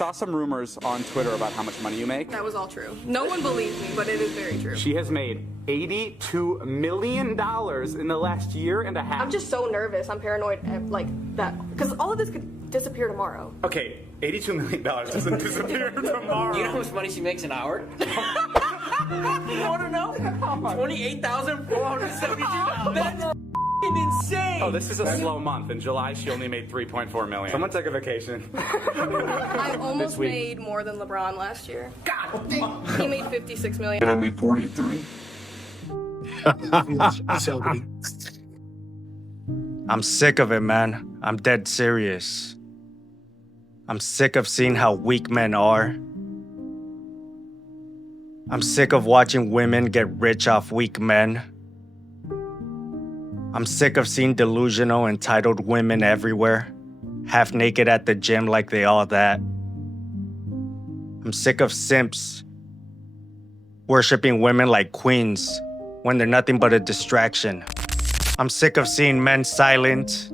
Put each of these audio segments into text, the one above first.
Saw some rumors on Twitter about how much money you make. That was all true. No one believes me, but it is very true. She has made $82 million in the last year and a half. I'm just so nervous. I'm paranoid, like that, because all of this could disappear tomorrow. Okay, $82 million doesn't disappear tomorrow. You know how much money she makes an hour? You want to know? $28,472. That's insane. Oh, this is a slow month. In July, she only made $3.4 million. Someone take a vacation. I almost made more than LeBron last year. God. He made $56 million. And I made 43. I'm sick of it, man. I'm dead serious. I'm sick of seeing how weak men are. I'm sick of watching women get rich off weak men. I'm sick of seeing delusional, entitled women everywhere, half naked at the gym like they all that. I'm sick of simps worshiping women like queens when they're nothing but a distraction. I'm sick of seeing men silent,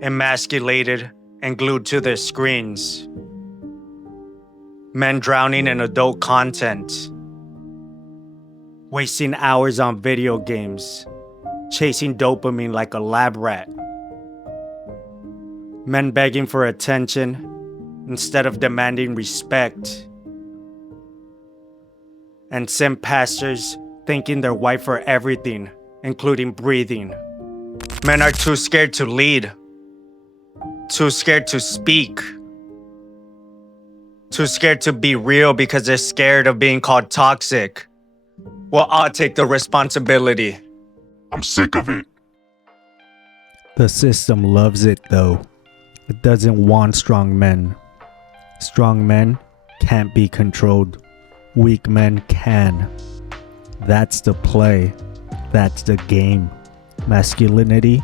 emasculated, and glued to their screens. Men drowning in adult content, wasting hours on video games, chasing dopamine like a lab rat. Men begging for attention instead of demanding respect. And simp pastors thanking their wife for everything, including breathing. Men are too scared to lead, too scared to speak, too scared to be real because they're scared of being called toxic. Well, I'll take the responsibility. I'm sick of it. The system loves it though. It doesn't want strong men. Strong men can't be controlled. Weak men can. That's the play. That's the game. Masculinity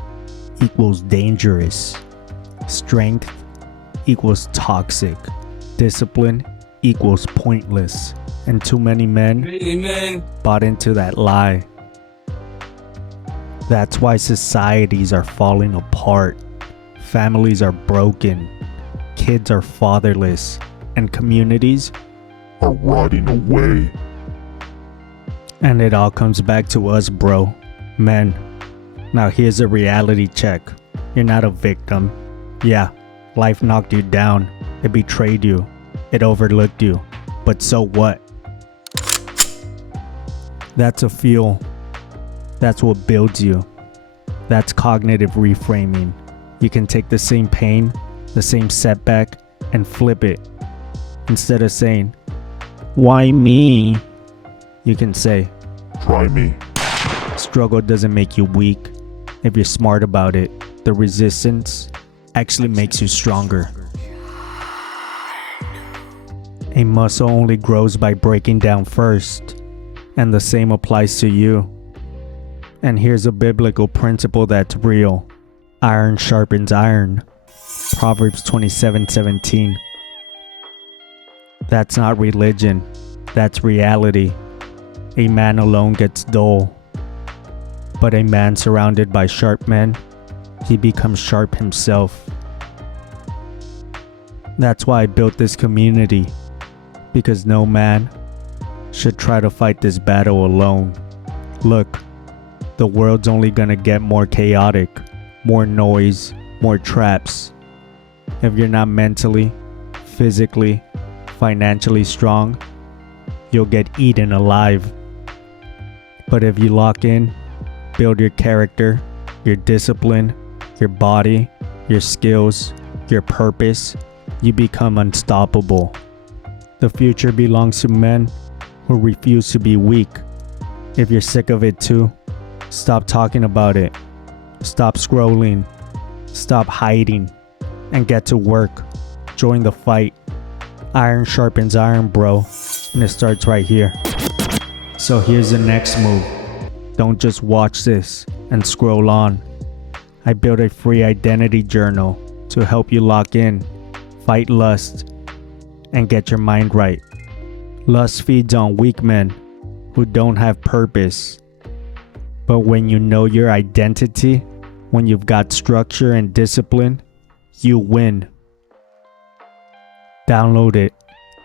equals dangerous. Strength equals toxic. Discipline equals pointless. And too many men bought into that lie. That's why societies are falling apart. Families are broken. Kids are fatherless. And communities Are rotting away. And it all comes back to us, bro. Men. Now here's a reality check. You're not a victim. Yeah, life knocked you down. It betrayed you. It overlooked you. But so what? That's a fuel. That's what builds you. That's cognitive reframing. You can take the same pain, the same setback, and flip it. Instead of saying, "Why me?" you can say, Try me. "Struggle doesn't make you weak. If you're smart about it, the resistance actually makes you stronger." A muscle only grows by breaking down first, and the same applies to you. And here's a biblical principle that's real. Iron sharpens iron. Proverbs 27:17. That's not religion. That's reality. A man alone gets dull. But a man surrounded by sharp men, he becomes sharp himself. That's why I built this community. Because no man should try to fight this battle alone. Look, the world's only gonna get more chaotic, more noise, more traps. If you're not mentally, physically, financially strong, you'll get eaten alive. But if you lock in, build your character, your discipline, your body, your skills, your purpose, you become unstoppable. The future belongs to men who refuse to be weak. If you're sick of it too, stop talking about it. Stop scrolling. Stop hiding. And get to work. Join the fight. Iron sharpens iron, bro. And it starts right here. So here's the next move. Don't just watch this and scroll on. I built a free identity journal to help you lock in, fight lust, and get your mind right. Lust feeds on weak men who don't have purpose. But when you know your identity, when you've got structure and discipline, you win. Download it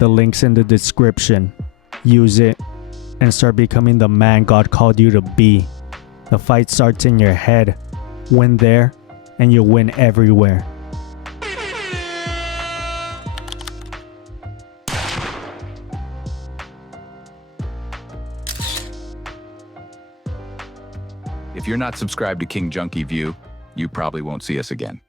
The link's in the description. Use it and start becoming the man God called you to be. The fight starts in your head. Win there, and you'll win everywhere. If you're not subscribed to King Junkie View, you probably won't see us again.